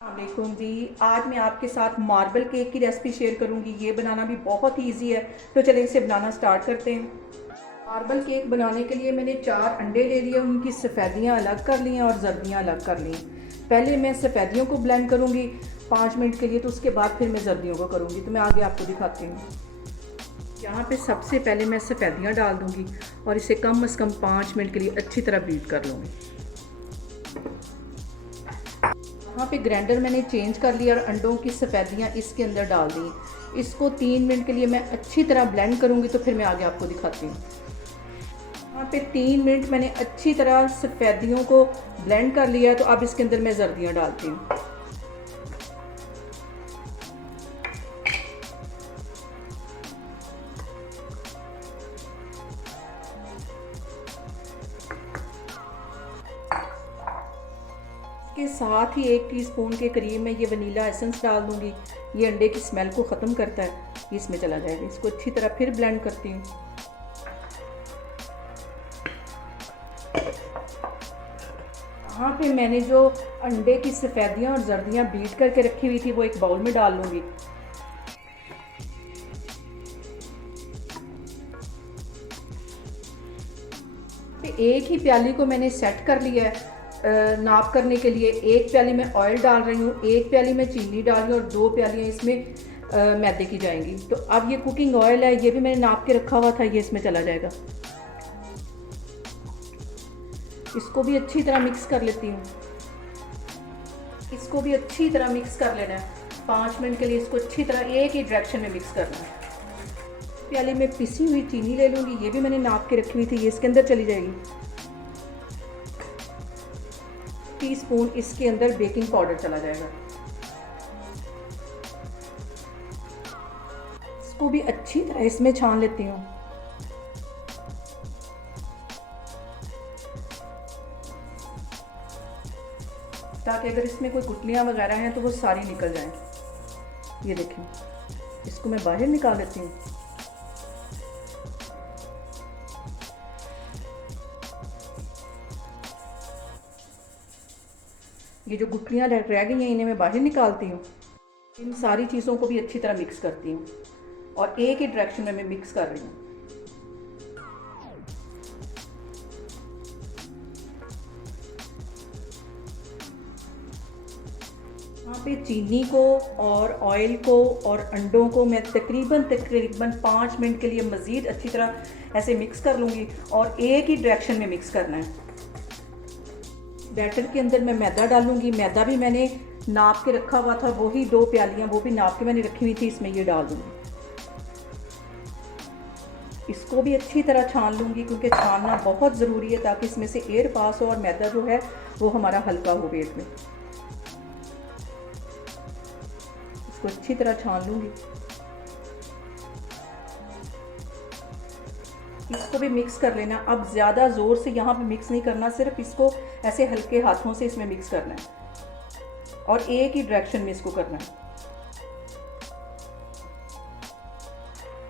वालेकुम जी। आज मैं आपके साथ मार्बल केक की रेसिपी शेयर करूंगी। ये बनाना भी बहुत ही ईजी है, तो चलिए इसे बनाना स्टार्ट करते हैं। मार्बल केक बनाने के लिए मैंने 4 अंडे ले लिए, उनकी सफ़ेदियाँ अलग कर ली हैं और जर्दियाँ अलग कर ली। पहले मैं सफ़ेदियों को ब्लेंड करूँगी 5 मिनट के लिए, तो उसके बाद फिर मैं जर्दियों को करूँगी। तो मैं आगे आपको दिखाती हूँ। यहाँ पे सबसे पहले मैं सफ़ेदियाँ डाल दूँगी और इसे कम से कम 5 मिनट के लिए अच्छी तरह बीट कर लूँगी। यहाँ पे ग्राइंडर मैंने चेंज कर लिया और अंडों की सफ़ेदियाँ इसके अंदर डाल दी। इसको 3 मिनट के लिए मैं अच्छी तरह ब्लेंड करूँगी, तो फिर मैं आगे आपको दिखाती हूँ। यहाँ पे 3 मिनट मैंने अच्छी तरह सफ़ेदियों को ब्लेंड कर लिया, तो अब इसके अंदर मैं जर्दियाँ डालती हूँ। के साथ ही 1 टीस्पून के करीब मैं ये वनीला एसेंस डाल दूँगी। ये अंडे की स्मेल को ख़त्म करता है, ये इसमें चला जाएगा। इसको अच्छी तरह फिर ब्लेंड करती हूँ। यहाँ पे मैंने जो अंडे की सफ़ेदियाँ और जर्दियाँ बीट करके रखी हुई थी वो एक बाउल में डाल लूँगी। एक ही प्याली को मैंने सेट कर लिया है। नाप करने के लिए 1 प्याली में ऑयल डाल रही हूँ, 1 प्याली में चीनी डाल रही हूँ और 2 प्यालियाँ इसमें मैदे की जाएंगी। तो अब ये कुकिंग ऑयल है, ये भी मैंने नाप के रखा हुआ था, ये इसमें चला जाएगा। इसको भी अच्छी तरह मिक्स कर लेती हूँ। इसको भी अच्छी तरह मिक्स कर लेना है। 5 मिनट के लिए इसको अच्छी तरह एक ही डायरेक्शन में मिक्स करना है। प्याली में पिसी हुई चीनी ले लूँगी, ये भी मैंने नाप के रखी हुई थी, ये इसके अंदर चली जाएगी। टीस्पून इसके अंदर बेकिंग पाउडर चला जाएगा। इसको भी अच्छी तरह इसमें छान लेती हूँ। ताकि अगर इसमें कोई गुठलियाँ वगैरह हैं तो वो सारी निकल जाएं। ये देखें, इसको मैं बाहर निकाल लेती हूँ। ये जो गुठलियाँ रह गई हैं इन्हें मैं बाहर निकालती हूँ। इन सारी चीज़ों को भी अच्छी तरह मिक्स करती हूँ और एक ही डायरेक्शन में मैं मिक्स कर रही हूँ। यहाँ पे चीनी को और ऑयल को और अंडों को मैं तकरीबन 5 मिनट के लिए मज़ीद अच्छी तरह ऐसे मिक्स कर लूँगी और एक ही डायरेक्शन में मिक्स करना है। बैटर के अंदर मैं मैदा डालूँगी। मैदा भी मैंने नाप के रखा हुआ था, वही 2 प्यालियाँ वो भी नाप के मैंने रखी हुई थी, इसमें ये डाल दूँगी। इसको भी अच्छी तरह छान लूँगी, क्योंकि छानना बहुत ज़रूरी है ताकि इसमें से एयर पास हो और मैदा जो है वो हमारा हल्का हो पेट में। इसको अच्छी तरह छान लूँगी। इसको भी मिक्स कर लेना। अब ज़्यादा ज़ोर से यहाँ पे मिक्स नहीं करना, सिर्फ इसको ऐसे हल्के हाथों से इसमें मिक्स करना है और एक ही डायरेक्शन में इसको करना है।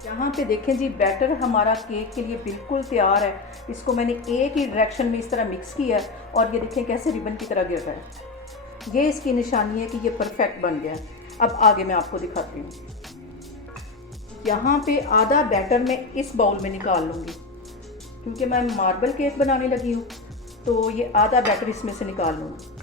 यहाँ पे देखें जी, बैटर हमारा केक के लिए बिल्कुल तैयार है। इसको मैंने एक ही डायरेक्शन में इस तरह मिक्स किया है और ये देखें कैसे रिबन की तरह गिर रहा है। ये इसकी निशानी है कि ये परफेक्ट बन गया है। अब आगे मैं आपको दिखाती हूँ। यहाँ पे आधा बैटर मैं इस बाउल में निकाल लूँगी, क्योंकि मैं मार्बल केक बनाने लगी हूँ, तो ये आधा बैटर इसमें से निकाल लूँगी।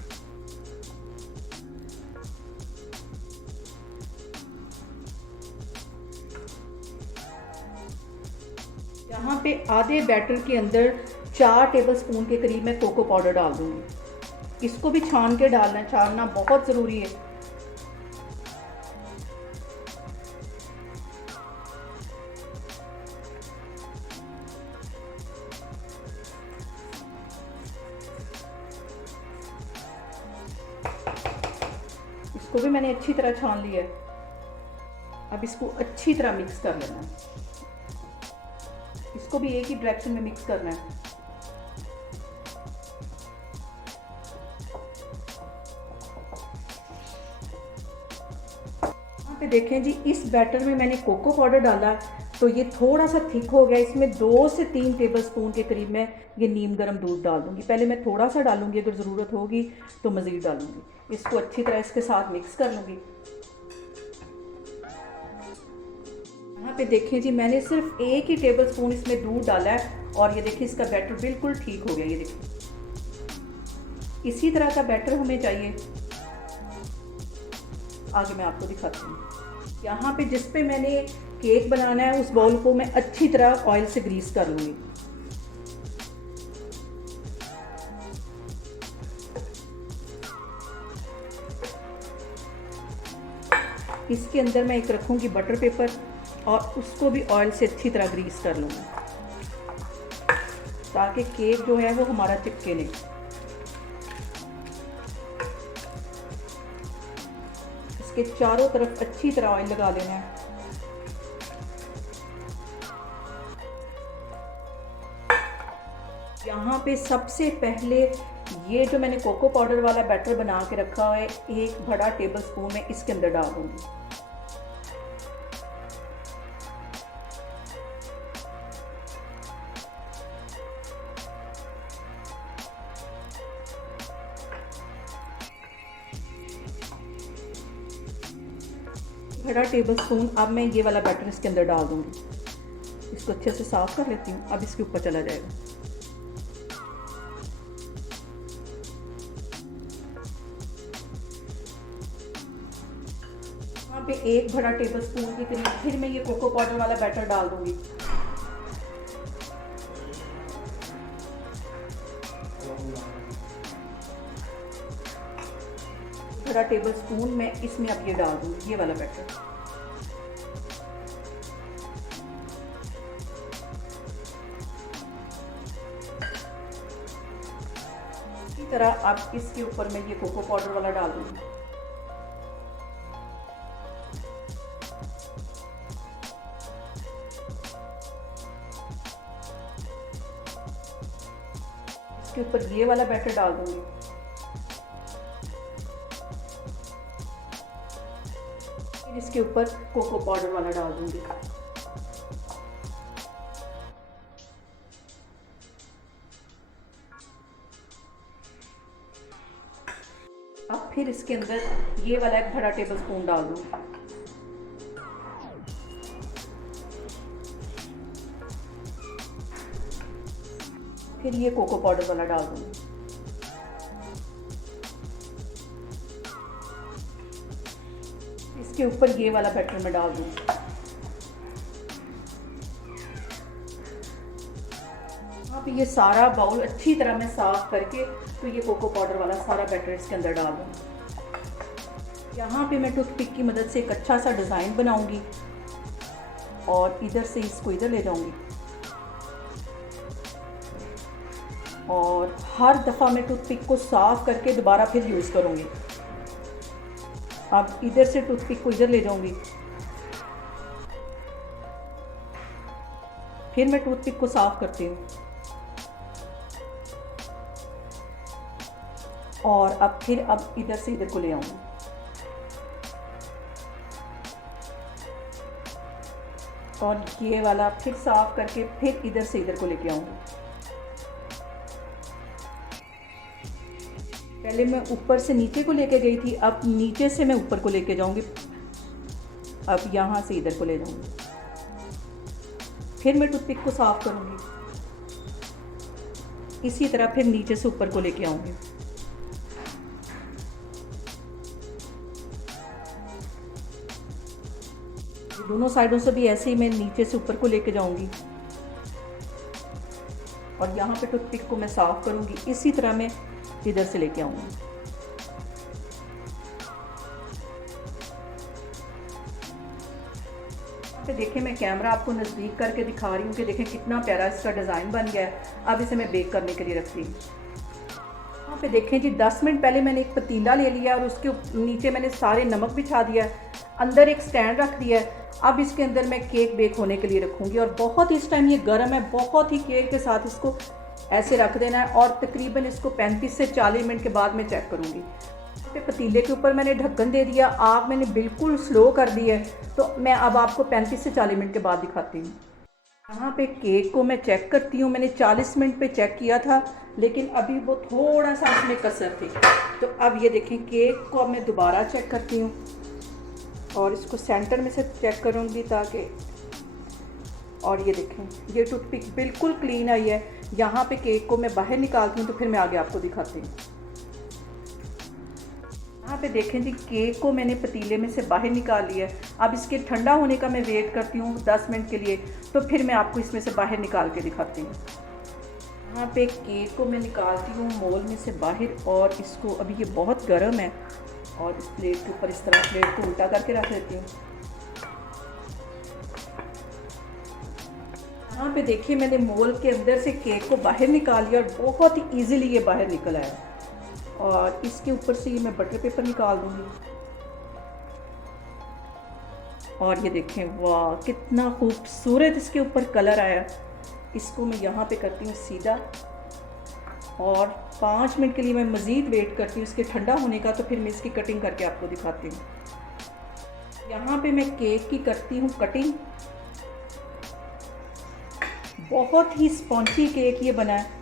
यहाँ पे आधे बैटर के अंदर 4 टेबलस्पून के करीब मैं कोको पाउडर डाल दूँगी। इसको भी छान के डालना है, छानना बहुत ज़रूरी है। इसको भी मैंने अच्छी तरह छान लिया है। अब इसको अच्छी तरह मिक्स कर लेना है। इसको भी एक ही डायरेक्शन में मिक्स करना है। यहाँ पे देखें जी, इस बैटर में मैंने कोको पाउडर डाला तो ये थोड़ा सा थिक हो गया। इसमें 2 से 3 टेबलस्पून के करीब मैं ये नीम गर्म दूध डाल दूँगी। पहले मैं थोड़ा सा डालूँगी, अगर ज़रूरत होगी तो मज़ीद डालूँगी। इसको अच्छी तरह इसके साथ मिक्स कर लूँगी। यहाँ पे देखिए जी, मैंने सिर्फ 1 ही टेबल स्पून इसमें दूध डाला है और ये देखिए इसका बैटर बिल्कुल ठीक हो गया। ये देखिए इसी तरह का बैटर हमें चाहिए। आगे मैं आपको दिखाती हूँ। यहाँ पे जिस पे मैंने केक बनाना है उस बाउल को मैं अच्छी तरह ऑयल से ग्रीस कर लूँगी। इसके अंदर मैं एक रखूँगी बटर पेपर और उसको भी ऑयल से अच्छी तरह ग्रीस कर लूँगी ताकि केक जो है वो हमारा चिपके नहीं। इसके चारों तरफ अच्छी तरह ऑयल लगा लेना है। यहाँ पे सबसे पहले ये जो मैंने कोको पाउडर वाला बैटर बना के रखा है 1 बड़ा टेबल स्पून मैं इसके अंदर डाल दूँगी। बड़ा टेबल स्पून अब मैं ये वाला बैटर इसके अंदर डाल दूँगी। इसको अच्छे से साफ कर लेती हूँ। अब इसके ऊपर चला जाएगा। यहाँ पे 1 बड़ा टेबल स्पून की करीब फिर मैं ये कोको पाउडर वाला बैटर डाल दूँगी। बड़ा टेबल स्पून मैं इसमें अब ये डाल दूँगी, ये वाला बैटर। इसी तरह अब इसके ऊपर मैं ये कोको पाउडर वाला डाल दूँगी। इसके ऊपर ये वाला बैटर डाल दूँगी। इसके ऊपर कोको पाउडर वाला डाल दूंगी। अब फिर इसके अंदर ये वाला 1 बड़ा टेबल स्पून डाल दूंगी। फिर ये कोको पाउडर वाला डाल दूंगी। इसके ऊपर ये वाला बैटर मैं डाल दूँगी। अब ये सारा बाउल अच्छी तरह मैं साफ करके तो ये कोको पाउडर वाला सारा बैटर इसके अंदर डाल दूँगी। यहाँ पे मैं टूथपिक की मदद से एक अच्छा सा डिज़ाइन बनाऊँगी और इधर से इसको इधर ले जाऊँगी और हर दफ़ा मैं टूथपिक को साफ करके दोबारा फिर यूज़ करूँगी। अब इधर से टूथपिक को इधर ले जाऊंगी, फिर मैं टूथपिक को साफ करती हूँ और अब इधर से इधर को ले आऊंगी। और ये वाला फिर साफ करके फिर इधर से इधर को लेके आऊंगी। पहले मैं ऊपर से नीचे को लेके गई थी, अब नीचे से मैं ऊपर को लेके जाऊंगी। अब यहाँ से इधर को ले जाऊंगी, फिर मैं टूथपिक को साफ करूंगी। इसी तरह फिर नीचे से ऊपर को लेके आऊंगी। दोनों साइडों से भी ऐसे ही मैं नीचे से ऊपर को लेके जाऊंगी और यहाँ पे टूथपिक को मैं साफ करूंगी। इसी तरह मैं इधर से लेके आऊंगी। पे देखिए मैं कैमरा आपको नज़दीक करके दिखा रही हूँ कि देखें कितना प्यारा इसका डिज़ाइन बन गया है। अब इसे मैं बेक करने के लिए रखती हूँ। यहाँ पे देखें जी 10 मिनट पहले मैंने एक पतीला ले लिया और उसके नीचे मैंने सारे नमक बिछा दिया, अंदर एक स्टैंड रख दिया है। अब इसके अंदर मैं केक बेक होने के लिए रखूँगी और बहुत इस टाइम ये गर्म है, बहुत ही केक के साथ इसको ऐसे रख देना है और तकरीबन इसको 35 से 40 मिनट के बाद मैं चेक करूँगी। पे पतीले के ऊपर मैंने ढक्कन दे दिया, आग मैंने बिल्कुल स्लो कर दी है, तो मैं अब आपको 35 से 40 मिनट के बाद दिखाती हूँ। यहाँ पे केक को मैं चेक करती हूँ। मैंने 40 मिनट पे चेक किया था, लेकिन अभी वो थोड़ा सा इसमें कसर थी। तो अब ये देखें, केक को अब मैं दोबारा चेक करती हूँ और इसको सेंटर में से चेक करूँगी ताकि, और ये देखें ये टूथपिक बिल्कुल क्लीन आई है। यहाँ पे केक को मैं बाहर निकालती हूँ तो फिर मैं आगे आपको दिखाती हूँ। यहाँ पे देखें जी, केक को मैंने पतीले में से बाहर निकाल लिया है। अब इसके ठंडा होने का मैं वेट करती हूँ 10 मिनट के लिए, तो फिर मैं आपको इसमें से बाहर निकाल के दिखाती हूँ। यहाँ पे केक को मैं निकालती हूँ मोल में से बाहर, और इसको, अभी ये बहुत गर्म है, और इस प्लेट के ऊपर इस तरह प्लेट को उल्टा करके रख देती हूँ। यहाँ पे देखिए, मैंने मोल के अंदर से केक को बाहर निकाल लिया और बहुत ही ईजीली ये बाहर निकल आया। और इसके ऊपर से ये मैं बटर पेपर निकाल दूँगी। और ये देखें, वाह कितना खूबसूरत इसके ऊपर कलर आया। इसको मैं यहाँ पे करती हूँ सीधा, और 5 मिनट के लिए मैं मज़ीद वेट करती हूँ इसके ठंडा होने का, तो फिर मैं इसकी कटिंग करके आपको दिखाती हूँ। यहाँ पे मैं केक की करती हूँ कटिंग। बहुत ही स्पॉन्जी केक ये बना है।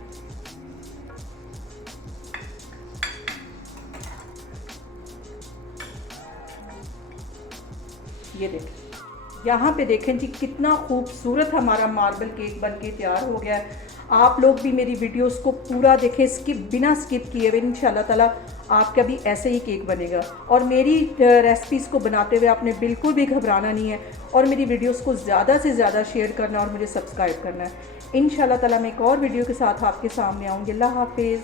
ये देखें, यहाँ पे देखें जी, कितना खूबसूरत हमारा मार्बल केक बनके तैयार हो गया है। आप लोग भी मेरी वीडियोस को पूरा देखें, बिना स्किप किए हुए। इंशाल्लाह ताला आपका भी ऐसे ही केक बनेगा। और मेरी रेसिपीज़ को बनाते हुए आपने बिल्कुल भी घबराना नहीं है, और मेरी वीडियोस को ज़्यादा से ज़्यादा शेयर करना और मुझे सब्सक्राइब करना है। इंशाल्लाह ताला मैं एक और वीडियो के साथ आपके सामने आऊँगी। अल्लाह हाफिज़।